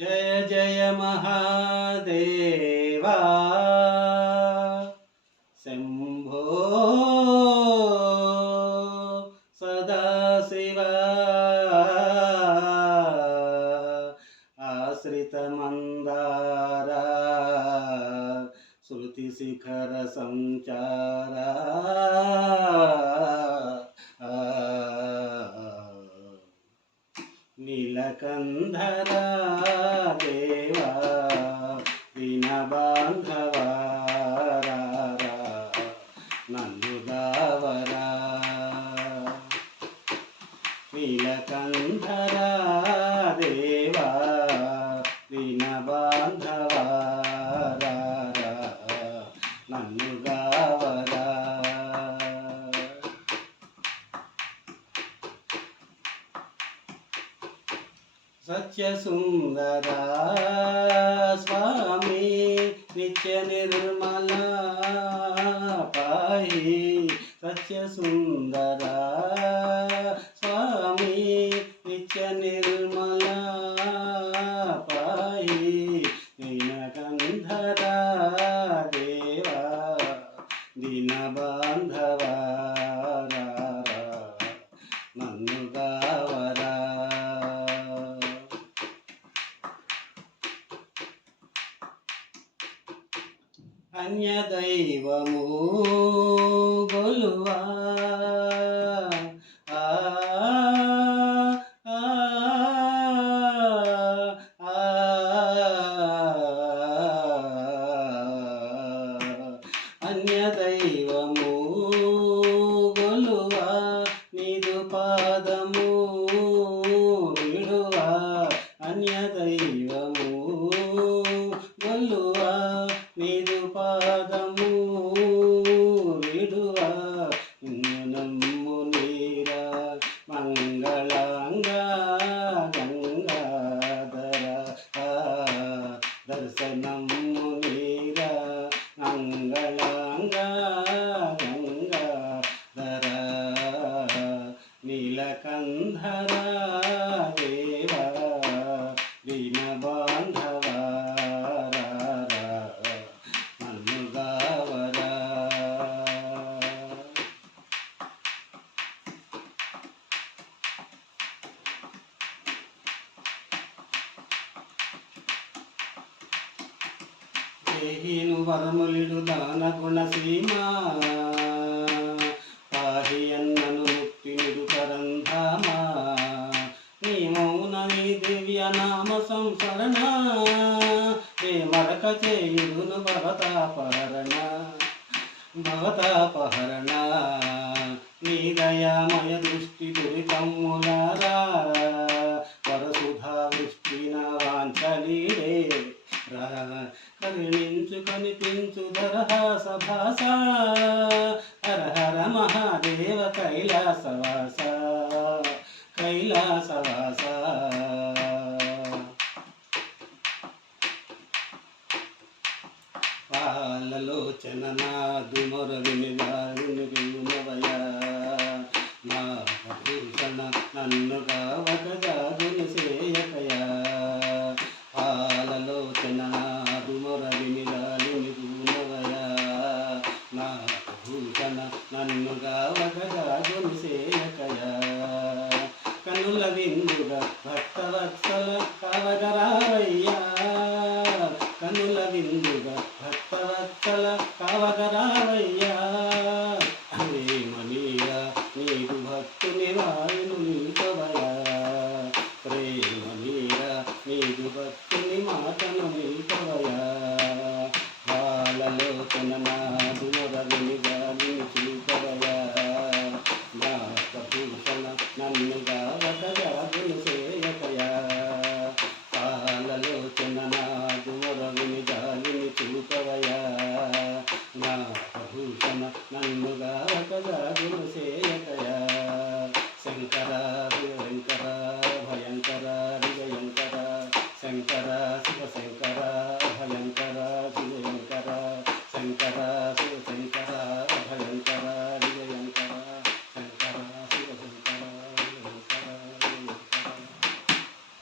जय जय महादेवा। शंभो शम्भो सदाशिवा। आश्रितमन्दारा श्रुतिशिखरसञ्चारा నీలకంధరా దేవా దీనబాంధవా నన్ను దావరా నీలకంధరా దేవా దీనబాంధవా నన్ను దా సత్యసుందరా స్వామి నిత్య నిర్మల పాయి సత్యసుందరా. అన్యదైవము గొలువా ఆ, ఆ, ఆ, అన్యదైవము గొలువా నిదు పాదము విడువా అన్యదైవము గొలువా నిదు పాదము విడువా. నమ్ము నీరా. మంగళంగా గంగాధర. దర్శనము నీరా. మంగళంగా గంగాధర. నీలకంధర దేవా దీనబాంధవా నన్ను గావరా దేహిను వరములిడు దాన గుణసీమా పాహి అన్నను ముక్తినిడు పరంధామ. నీ మౌన నీ దివ్య నామ సంసరణ. ఏ మరక చేయుడును భవతాపహరణ. భవతాపహరణ. నీ దయామయ దృష్టి దురితమ్ములారా వరసుధా వృష్టి నా వాంఛలీడే కరుణించు కనిపించు దరహాస భాస హర హర మహాదేవ కైలాసవాస కైలాసవాస. పాలలోచన నాదు మొరవిని వారిని వినుమవయ నా భూషణ నన్ను గావక జాగుని సేయకయా పాలలోచన నాదు మొరవిని వారిని వినుమవయ నా భూషణ నన్ను గావక జాగుని సేయకయా కనుల విందుగా భక్తవత్సల కావగరావయ్యా కనుల విందుగా భక్తవత్సల కావగరావయ్యా ప్రేమనీయ నీకు భక్తుని వాయును నిలుపవయా ప్రేమనీయ నీకు భక్తుని మాటను నిలుపవయా బాలలోకన నాదు మొదలుని గాలిని చూపవయా నా భూషణ నన్ను గావక జాగులు చేయకయా బాలలోచన నా ಶಂಕರ